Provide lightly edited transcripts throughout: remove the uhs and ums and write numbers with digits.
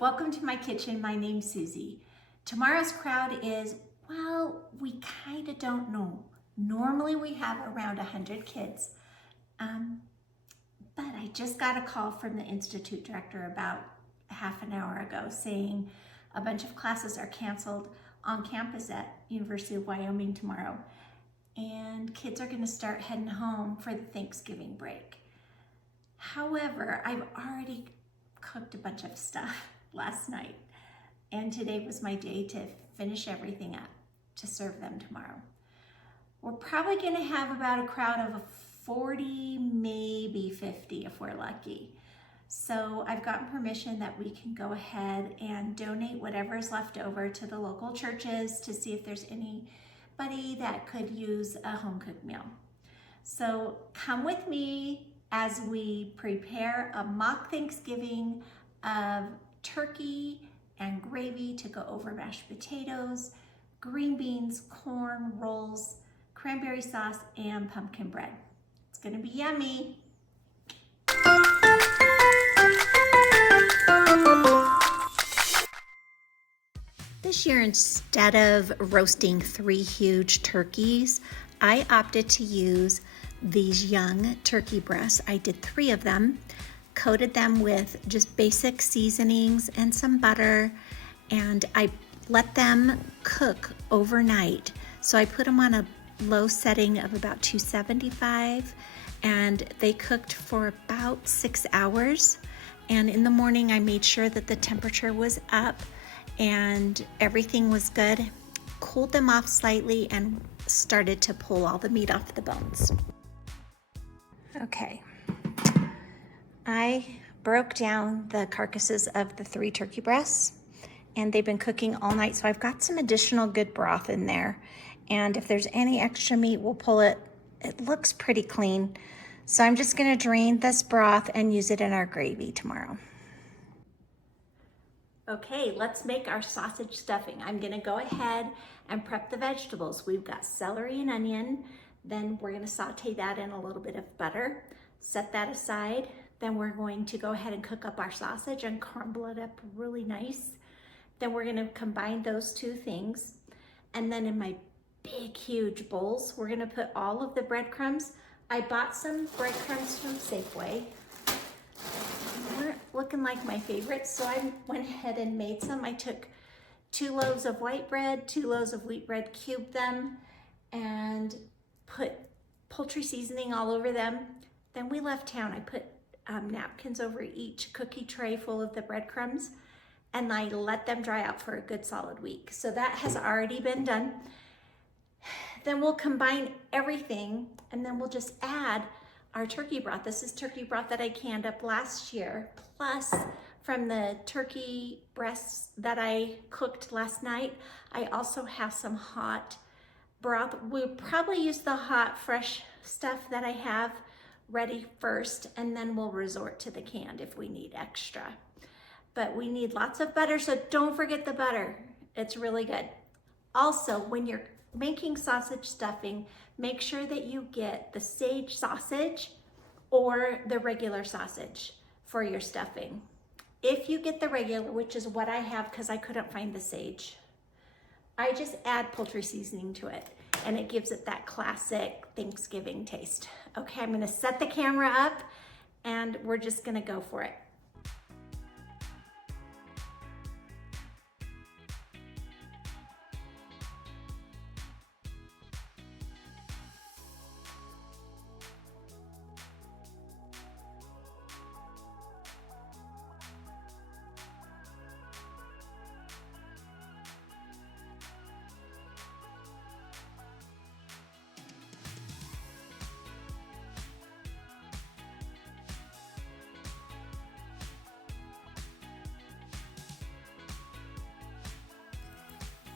welcome to my kitchen. My name's Susie. Tomorrow's crowd is, well, we kind of don't know. Normally we have around 100 kids, but I just got a call from the Institute director about half an hour ago saying a bunch of classes are canceled on campus at University of Wyoming tomorrow, and kids are going to start heading home for the Thanksgiving break. However, I've already cooked a bunch of stuff last night, and today was my day to finish everything up to serve them tomorrow. We're probably going to have about a crowd of 40, maybe 50 if we're lucky. So I've gotten permission that we can go ahead and donate whatever is left over to the local churches to see if there's anybody that could use a home-cooked meal. So come with me as we prepare a mock Thanksgiving of turkey and gravy to go over mashed potatoes, green beans, corn, rolls, cranberry sauce, and pumpkin bread. It's gonna be yummy. This year, instead of roasting 3 huge turkeys, I opted to use these young turkey breasts. I did 3 of them, coated them with just basic seasonings and some butter, and I let them cook overnight. So I put them on a low setting of about 275, and they cooked for about 6 hours. And in the morning, I made sure that the temperature was up and everything was good, cooled them off slightly, and started to pull all the meat off the bones. Okay, I broke down the carcasses of the 3 turkey breasts, and they've been cooking all night, so I've got some additional good broth in there. And if there's any extra meat, we'll pull it. It looks pretty clean. So I'm just gonna drain this broth and use it in our gravy tomorrow. Okay, let's make our sausage stuffing. I'm gonna go ahead and prep the vegetables. We've got celery and onion. Then we're gonna saute that in a little bit of butter, set that aside. Then we're going to go ahead and cook up our sausage and crumble it up really nice. Then we're gonna combine those 2 things. And then in my big, huge bowls, we're gonna put all of the breadcrumbs. I bought some breadcrumbs from Safeway. They weren't looking like my favorites, so I went ahead and made some. I took 2 loaves of white bread, 2 loaves of wheat bread, cubed them, and put poultry seasoning all over them. Then we left town. I put napkins over each cookie tray full of the breadcrumbs, and I let them dry out for a good solid week. So that has already been done. Then we'll combine everything, and then we'll just add our turkey broth. This is turkey broth that I canned up last year, plus from the turkey breasts that I cooked last night, I also have some hot broth. We'll probably use the hot, fresh stuff that I have ready first, and then we'll resort to the canned if we need extra. But we need lots of butter, so don't forget the butter. It's really good. Also, when you're making sausage stuffing, make sure that you get the sage sausage or the regular sausage for your stuffing. If you get the regular, which is what I have because I couldn't find the sage, I just add poultry seasoning to it, and it gives it that classic Thanksgiving taste. Okay, I'm gonna set the camera up, and we're just gonna go for it.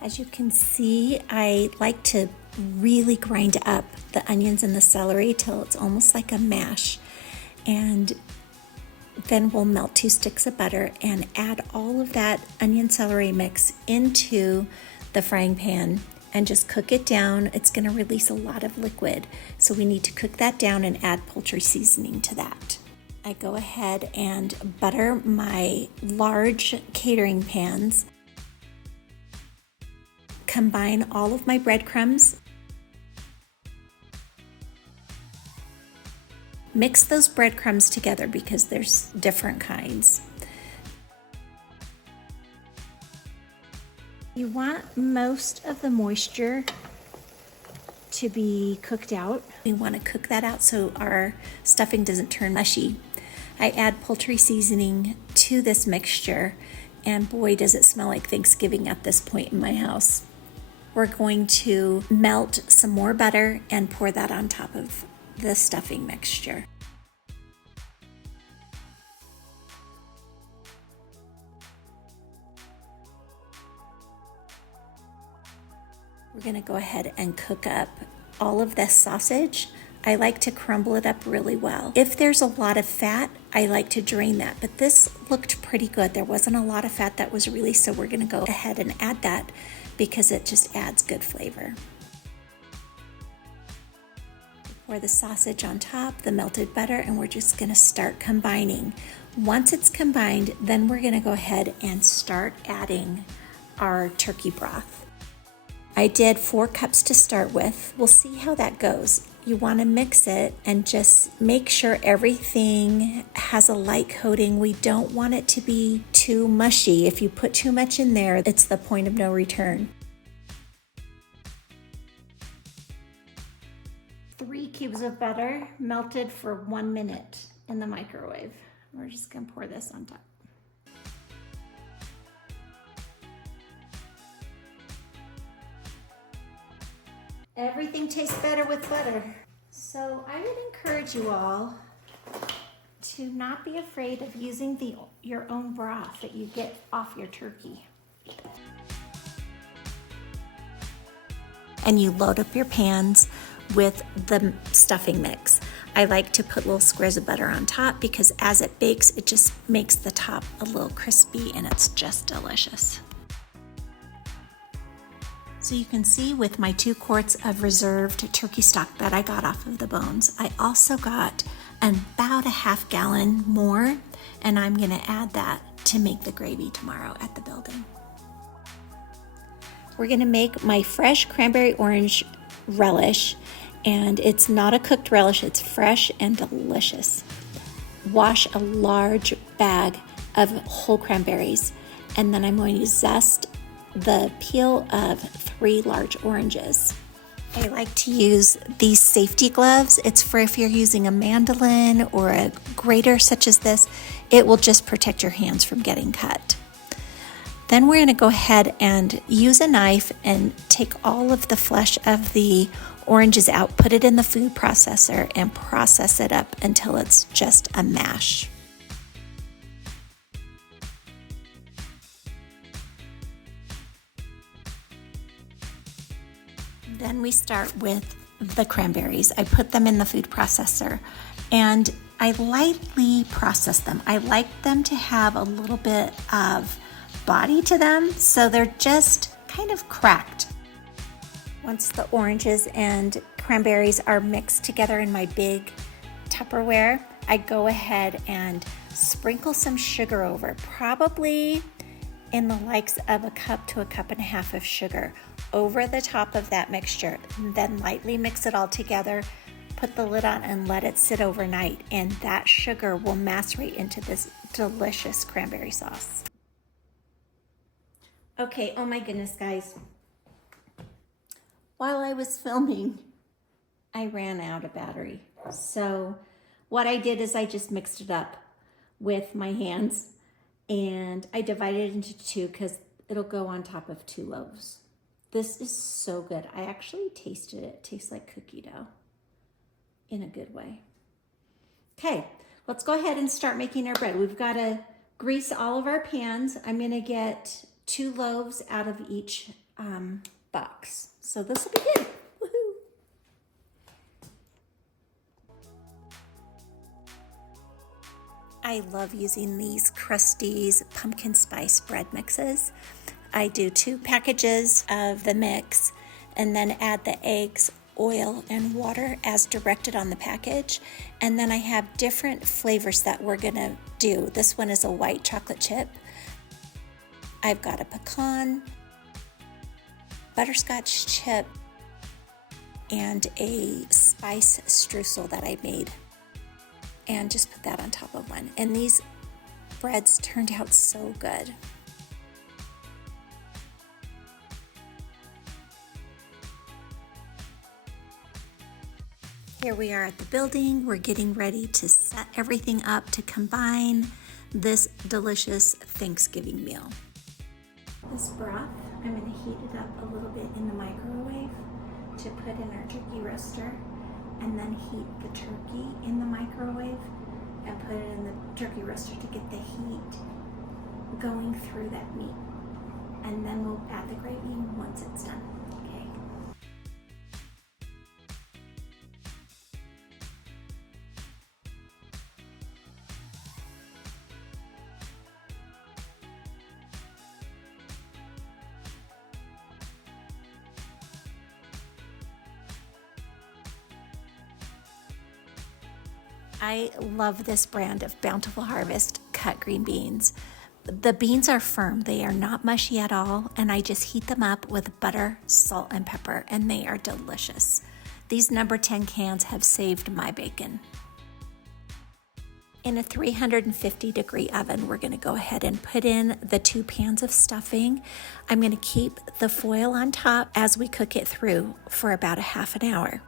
As you can see, I like to really grind up the onions and the celery till it's almost like a mash. And then we'll melt 2 sticks of butter and add all of that onion celery mix into the frying pan and just cook it down. It's gonna release a lot of liquid. So we need to cook that down and add poultry seasoning to that. I go ahead and butter my large catering pans. Combine all of my breadcrumbs. Mix those breadcrumbs together because there's different kinds. You want most of the moisture to be cooked out. We want to cook that out so our stuffing doesn't turn mushy. I add poultry seasoning to this mixture, and boy, does it smell like Thanksgiving at this point in my house. We're going to melt some more butter and pour that on top of the stuffing mixture. We're going to go ahead and cook up all of this sausage. I like to crumble it up really well. If there's a lot of fat, I like to drain that, but this looked pretty good. There wasn't a lot of fat that was released, so we're going to go ahead and add that because it just adds good flavor. Pour the sausage on top, the melted butter, and we're just going to start combining. Once it's combined, then we're going to go ahead and start adding our turkey broth. I did 4 cups to start with. We'll see how that goes. You want to mix it and just make sure everything has a light coating. We don't want it to be too mushy. If you put too much in there, it's the point of no return. 3 cubes of butter melted for 1 minute in the microwave. We're just going to pour this on top. Everything tastes better with butter. So I would encourage you all to not be afraid of using your own broth that you get off your turkey. And you load up your pans with the stuffing mix. I like to put little squares of butter on top because as it bakes, it just makes the top a little crispy and it's just delicious. So you can see with my 2 quarts of reserved turkey stock that I got off of the bones, I also got about a half gallon more, and I'm gonna add that to make the gravy tomorrow at the building. We're gonna make my fresh cranberry orange relish, and it's not a cooked relish, it's fresh and delicious. Wash a large bag of whole cranberries, and then I'm going to zest the peel of 3 large oranges. I like to use these safety gloves. It's for if you're using a mandolin or a grater such as this, it will just protect your hands from getting cut. Then we're going to go ahead and use a knife and take all of the flesh of the oranges out, put it in the food processor, and process it up until it's just a mash. Then we start with the cranberries. I put them in the food processor and I lightly process them. I like them to have a little bit of body to them, so they're just kind of cracked. Once the oranges and cranberries are mixed together in my big Tupperware, I go ahead and sprinkle some sugar over, probably in the likes of 1 cup to 1.5 cups of sugar over the top of that mixture. Then lightly mix it all together, put the lid on and let it sit overnight, and that sugar will macerate into this delicious cranberry sauce. Okay, oh my goodness, guys. While I was filming, I ran out of battery. So what I did is I just mixed it up with my hands and I divided it into 2 because it'll go on top of 2 loaves. This is so good. I actually tasted it. It tastes like cookie dough in a good way. Okay, let's go ahead and start making our bread. We've got to grease all of our pans. I'm gonna get 2 loaves out of each box. So this will be good. Woohoo! I love using these Krusteaz pumpkin spice bread mixes. I do 2 packages of the mix and then add the eggs oil and water as directed on the package. And then I have different flavors that we're gonna do. This one is a white chocolate chip. I've got a pecan, butterscotch chip, and a spice streusel that I made. And just put that on top of one. And these breads turned out so good. Here we are at the building. We're getting ready to set everything up to combine this delicious Thanksgiving meal. This broth, I'm going to heat it up a little bit in the microwave to put in our turkey roaster, and then heat the turkey in the microwave and put it in the turkey roaster to get the heat going through that meat. And then we'll add the gravy once it's done. Okay. I love this brand of Bountiful Harvest cut green beans. The beans are firm, they are not mushy at all, and I just heat them up with butter, salt, and pepper, and they are delicious. These number 10 cans have saved my bacon. In a 350-degree oven, we're gonna go ahead and put in the 2 pans of stuffing. I'm gonna keep the foil on top as we cook it through for about a half an hour.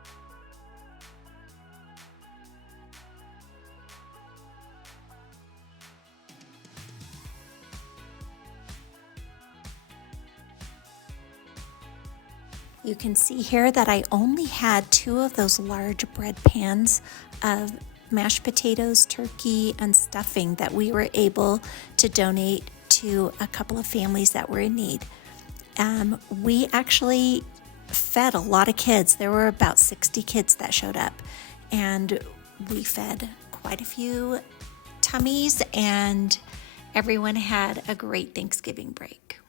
You can see here that I only had 2 of those large bread pans of mashed potatoes, turkey, and stuffing that we were able to donate to a couple of families that were in need. We actually fed a lot of kids. There were about 60 kids that showed up, and we fed quite a few tummies, and everyone had a great Thanksgiving break.